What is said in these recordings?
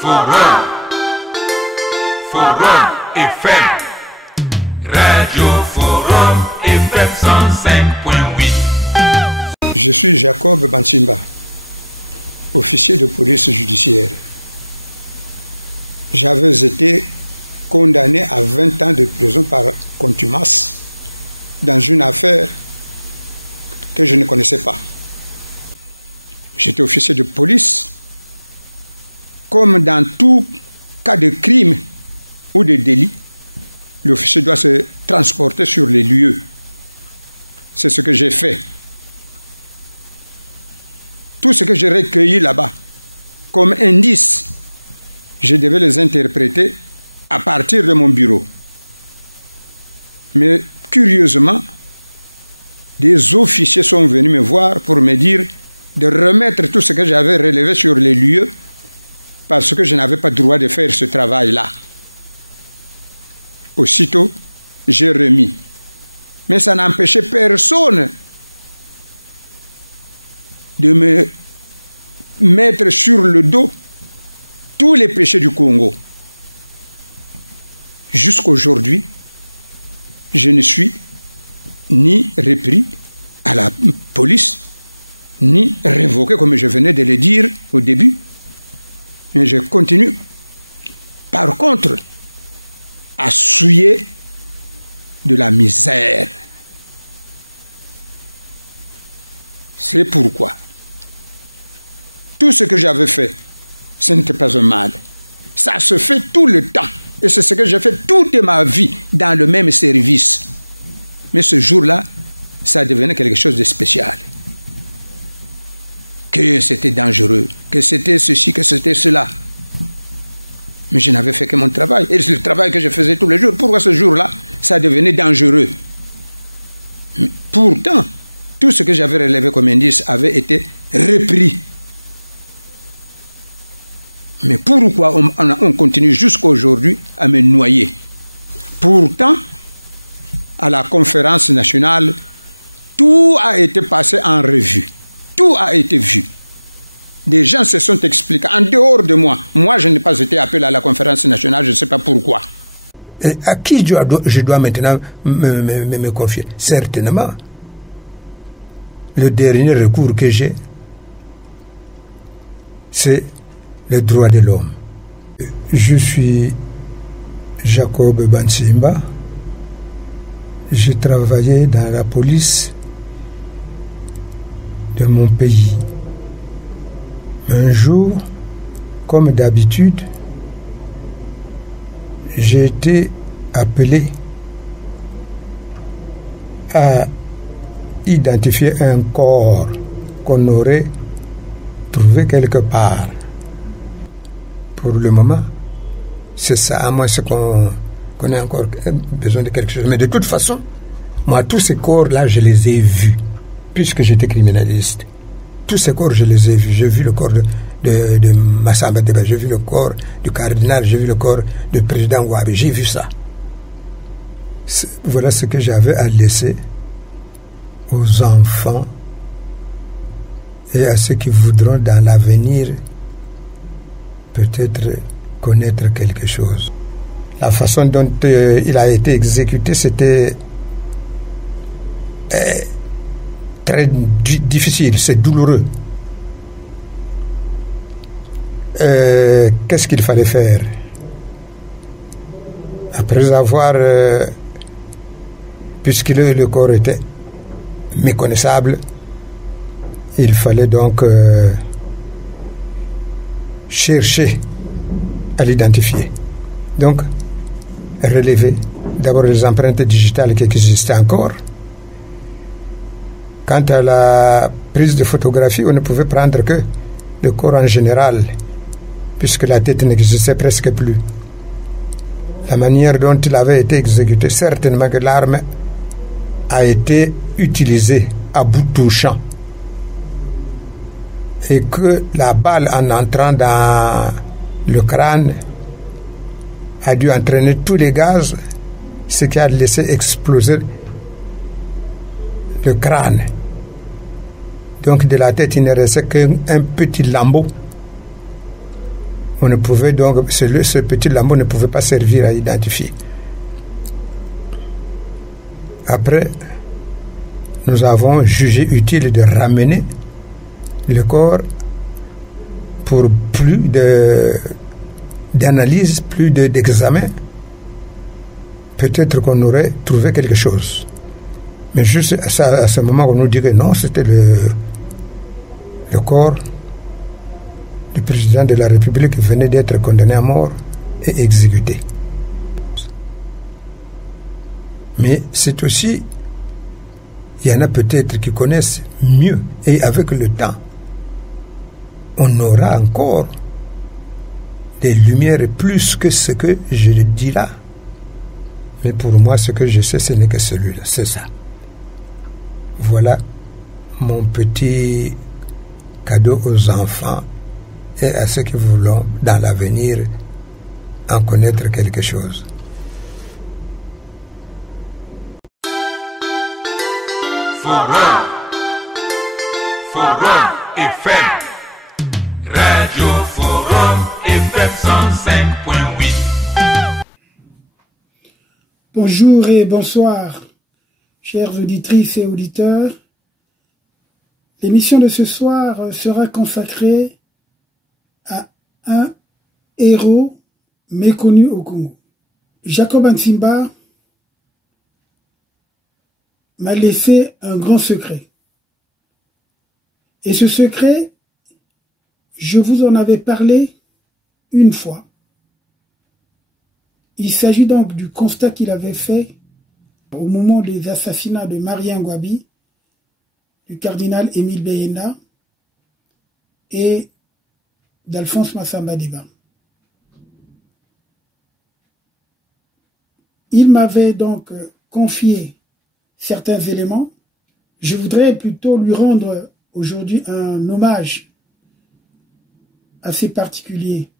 Forum FM. Radio Forum FM 105.8. Je suis Jacob Bantimba, officier de police judiciaire. J'avais été condamné à 20 ans de prison par contumace dans une affaire que je ne connaissais pas. J'étais officier de police. Comme dans tout cas de crime ou de délit, l'officier doit se transporter sur les lieux. C'est ce que j'ai fait. Tout ce que j'ai recueilli là-bas comme indice, je devais les interpréter à partir de mon bureau. Mais curieusement, des officiers sont venus me voir pour me dire de remettre tout ce que j'avais relevé sur les lieux parce que je n'avais pas le droit de faire ce travail-là. Aussitôt, j'ai remis. Mais ça n'empêchait personne de me mettre sur le dos tous les péchés du Congo. Jusqu'aujourd'hui, je ne suis ni repris à la police, ni révoqué, comme je venais de le dire au début. Mais je continue, par contre, à souiller de la misère. C'est pourquoi tout ce que j'avais fait, ce n'était pas un mal. Ça se fait tout le temps. Et c'est ce que j'ai fait toute ma vie dans le même service. Mais ce jour-là, ça devenait quelque chose de spécial. Que c'était dangereux, que c'était ceci, que c'était cela. Mais je n'avais fait que mon travail. Et c'est le travail que je faisais tous les jours. Pourquoi ce jour-là, ça devenait dangereux? Mais pourtant, tout ce que j'avais relevé comme indice avait été repris. Mais pourquoi on continue jusqu'à aujourd'hui à me noyer? Pourtant, à la conférence nationale, tout a été passé en revue. Tout a été vu. Des gens se sont expliqués en dehors de moi. Moi, je n'ai pas été appelé à la conférence nationale, je ne sais pas pourquoi. Et à qui je dois maintenant me confier? Certainement, le dernier recours que j'ai, c'est les droits de l'homme. Je suis Jacob Bantimba. J'ai travaillé dans la police de mon pays. Un jour, comme d'habitude, j'ai été appelé à identifier un corps qu'on aurait trouvé quelque part. Pour le moment, c'est ça, à moi, c'est qu'on a encore besoin de quelque chose. Mais de toute façon, moi, tous ces corps-là, je les ai vus. Puisque j'étais criminaliste, tous ces corps, je les ai vus. J'ai vu le corps de Massamba Deba, j'ai vu le corps du cardinal, j'ai vu le corps du président Ouabi, j'ai vu ça. Voilà ce que j'avais à laisser aux enfants et à ceux qui voudront dans l'avenir peut-être connaître quelque chose. La façon dont il a été exécuté, c'était très difficile, c'est douloureux. Qu'est-ce qu'il fallait faire? Après avoir, puisque le corps était méconnaissable, il fallait donc chercher à l'identifier. Donc, relever d'abord les empreintes digitales qui existaient encore. Quant à la prise de photographie, on ne pouvait prendre que le corps en général, puisque la tête n'existait presque plus. La manière dont il avait été exécuté, certainement que l'arme a été utilisée à bout touchant. Et que la balle, en entrant dans le crâne, a dû entraîner tous les gaz, ce qui a laissé exploser le crâne. Donc de la tête, il ne restait qu'un petit lambeau On ne pouvait donc, ce petit lambeau ne pouvait pas servir à identifier. Après, nous avons jugé utile de ramener le corps pour plus d'analyse, plus d'examen. Peut-être qu'on aurait trouvé quelque chose. Mais juste à ce moment, on nous dit que non, c'était le corps du président de la République qui venait d'être condamné à mort et exécuté. Mais c'est aussi, il y en a peut-être qui connaissent mieux, et avec le temps, on aura encore des lumières plus que ce que je dis là. Mais pour moi, ce que je sais, ce n'est que celui-là, c'est ça. Voilà mon petit cadeau aux enfants et à ceux qui voulont, dans l'avenir, en connaître quelque chose. Forum FM. Radio Forum FM 105.8. Bonjour et bonsoir, chères auditrices et auditeurs. L'émission de ce soir sera consacrée à un héros méconnu au Congo. Jacob Antsimba m'a laissé un grand secret. Et ce secret, je vous en avais parlé une fois. Il s'agit donc du constat qu'il avait fait au moment des assassinats de Marien Ngouabi, du cardinal Émile Béhéna et d'Alphonse Massamba Diba. Il m'avait donc confié certains éléments. Je voudrais plutôt lui rendre aujourd'hui un hommage assez particulier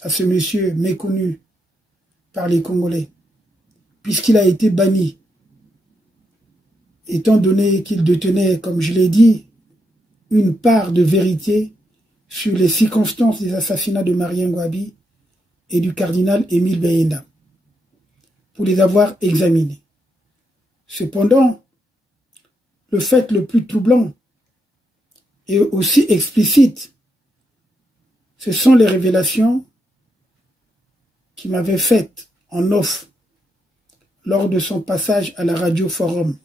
à ce monsieur méconnu par les Congolais, puisqu'il a été banni, étant donné qu'il détenait, comme je l'ai dit, une part de vérité sur les circonstances des assassinats de Marien Ngouabi et du cardinal Émile Béhéna, pour les avoir examinés. Cependant, le fait le plus troublant et aussi explicite, ce sont les révélations qu'il m'avait faites en off lors de son passage à la Radio Forum,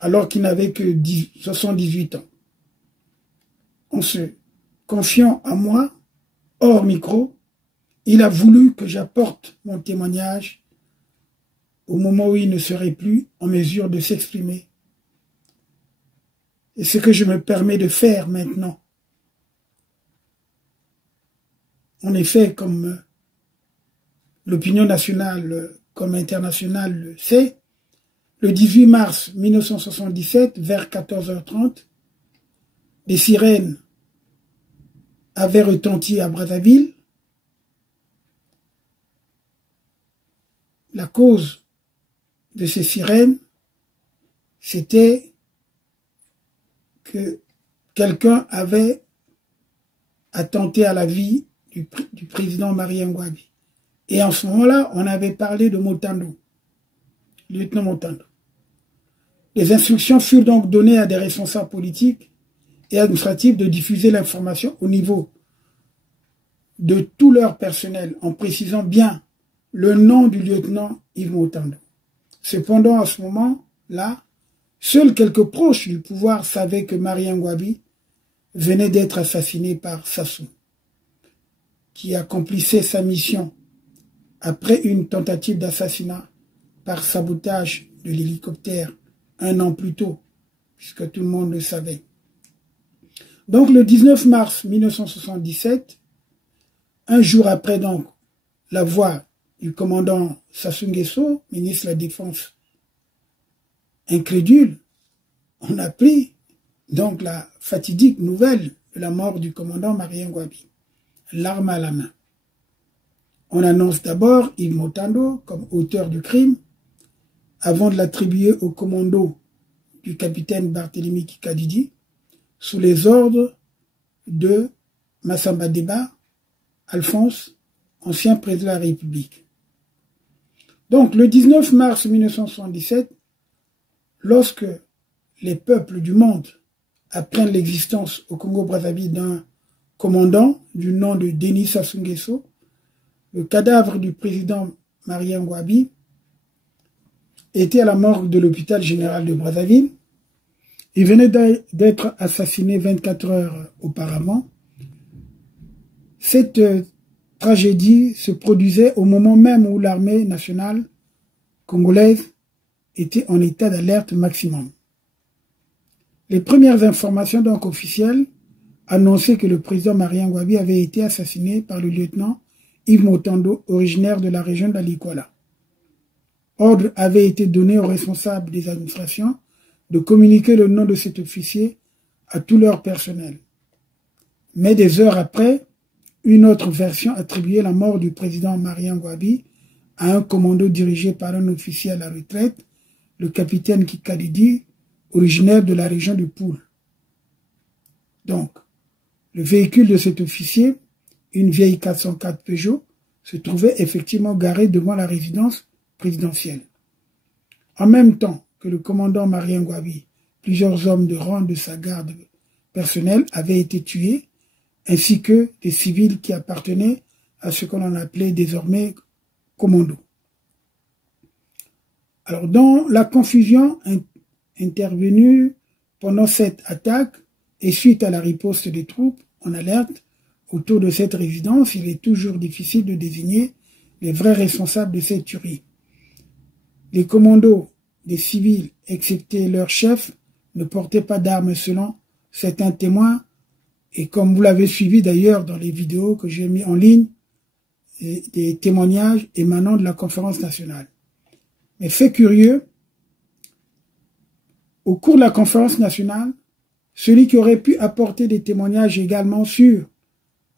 alors qu'il n'avait que 78 ans. En se confiant à moi, hors micro, il a voulu que j'apporte mon témoignage au moment où il ne serait plus en mesure de s'exprimer. Et ce que je me permets de faire maintenant. En effet, comme l'opinion nationale comme internationale le sait, le 18 mars 1977, vers 14h30, des sirènes avaient retenti à Brazzaville. La cause de ces sirènes, c'était que quelqu'un avait attenté à la vie du président Marien Ngouabi. Et en ce moment-là, on avait parlé de Motando, lieutenant Motando. Les instructions furent donc données à des responsables politiques et administratifs de diffuser l'information au niveau de tout leur personnel, en précisant bien le nom du lieutenant Yves Motando. Cependant, à ce moment-là, seuls quelques proches du pouvoir savaient que Marien Ngouabi venait d'être assassiné par Sassou, qui accomplissait sa mission après une tentative d'assassinat par sabotage de l'hélicoptère 1 an plus tôt, puisque tout le monde le savait. Donc le 19 mars 1977, un jour après donc la voix du commandant Sassou Nguesso, ministre de la Défense, incrédule, on a pris donc la fatidique nouvelle de la mort du commandant Marien Ngouabi, l'arme à la main. On annonce d'abord Yves Motando comme auteur du crime, avant de l'attribuer au commando du capitaine Barthélemy Kikadidi, sous les ordres de Massamba Diba, Alphonse, ancien président de la République. Donc, le 19 mars 1977, lorsque les peuples du monde apprennent l'existence au Congo-Brazzaville d'un commandant du nom de Denis Sassou Nguesso, le cadavre du président Marien Ngouabi était à la morgue de l'hôpital général de Brazzaville. Il venait d'être assassiné 24 heures auparavant. Cette tragédie se produisait au moment même où l'armée nationale congolaise était en état d'alerte maximum. Les premières informations donc officielles annonçaient que le président Marien Ngouabi avait été assassiné par le lieutenant Yves Moutando, originaire de la région de la Likoala. Ordre avait été donné aux responsables des administrations de communiquer le nom de cet officier à tout leur personnel. Mais des heures après, une autre version attribuait la mort du président Marien Ngouabi à un commando dirigé par un officier à la retraite, le capitaine Kikadidi, originaire de la région de Poul. Donc, le véhicule de cet officier, une vieille 404 Peugeot, se trouvait effectivement garé devant la résidence présidentielle. En même temps que le commandant Marien Ngouabi, plusieurs hommes de rang de sa garde personnelle avaient été tués, ainsi que des civils qui appartenaient à ce qu'on appelait désormais commando. Alors, dans la confusion intervenue pendant cette attaque et suite à la riposte des troupes en alerte autour de cette résidence, il est toujours difficile de désigner les vrais responsables de cette tuerie. Les commandos des civils, excepté leur chef, ne portaient pas d'armes selon certains témoins, et comme vous l'avez suivi d'ailleurs dans les vidéos que j'ai mis en ligne, des témoignages émanant de la conférence nationale. Mais fait curieux, au cours de la conférence nationale, celui qui aurait pu apporter des témoignages également sur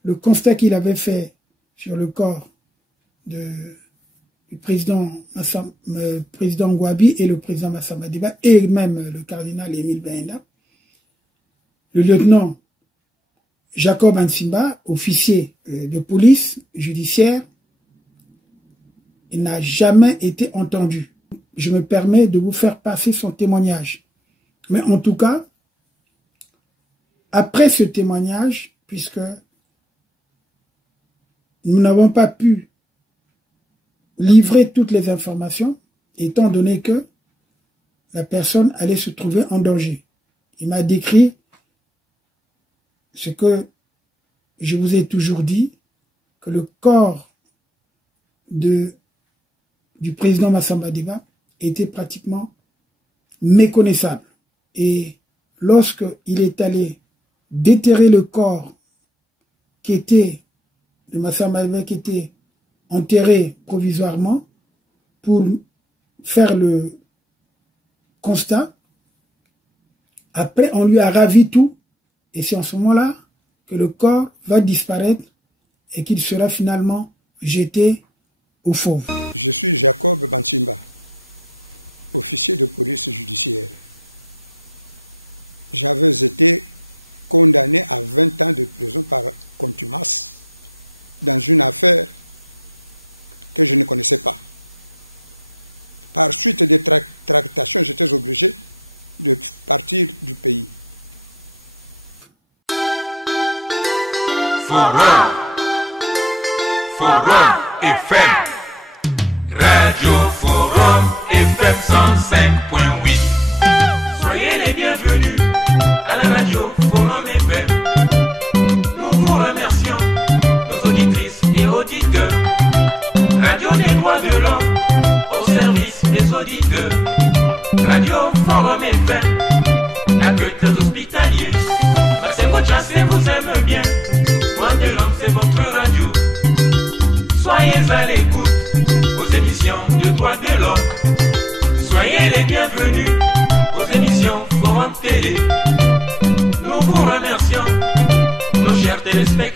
le constat qu'il avait fait sur le corps du président Ngouabi et le président Massamba Deba, et même le cardinal Émile Benga, le lieutenant Jacob Ansimba, officier de police judiciaire, il n'a jamais été entendu. Je me permets de vous faire passer son témoignage. Mais en tout cas, après ce témoignage, puisque nous n'avons pas pu livrer toutes les informations, étant donné que la personne allait se trouver en danger. Il m'a décrit ce que je vous ai toujours dit, que le corps du président Massamba Deba était pratiquement méconnaissable. Et lorsqu'il est allé déterrer le corps qui était de Massamba Deba, qui était enterré provisoirement, pour faire le constat, après on lui a ravi tout, et c'est en ce moment-là que le corps va disparaître et qu'il sera finalement jeté au fauve. Je suis Jacob Bansimba, officier de police judiciaire. J'avais été condamné à 20 ans de prison par contumace dans une affaire que je ne connaissais pas. Par suite des tractations, j'étais obligé de partir du pays. Forum FM, Radio Forum FM 105.8. Soyez les bienvenus à la Radio Forum FM. Nous vous remercions, nos auditrices et auditeurs. Radio des droits de l'homme au service des auditeurs. Radio Forum FM, accueil des hospitaliers. C'est votre chance et vous aime bien. Droits de l'homme, c'est votre radio. Soyez à l'écoute aux émissions de droits de l'homme. Soyez les bienvenus aux émissions Forum Télé. Nous vous remercions, nos chers téléspectateurs.